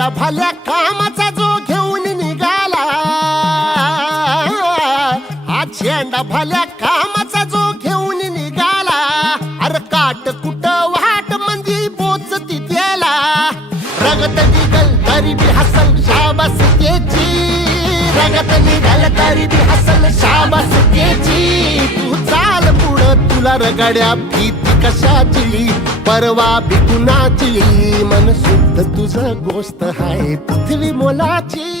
झेंडा भल्या कामाचा जो घेऊन निघाला, हा झेंडा भल्या कामाचा जो घेऊन निघाला, अरे काट कुट वाट म्हणजे पोचती त्याला, रगत निघल तरी बी हसल शाबास त्याची, रगत निघल तरी बी हसल शाबास त्याची. तू चाल पुढं तुला रगड्या भीती कशाची, परवा बी कुणाची, मन शुद्ध तुझं गोष्ट हाय पृथ्वी मोलाची.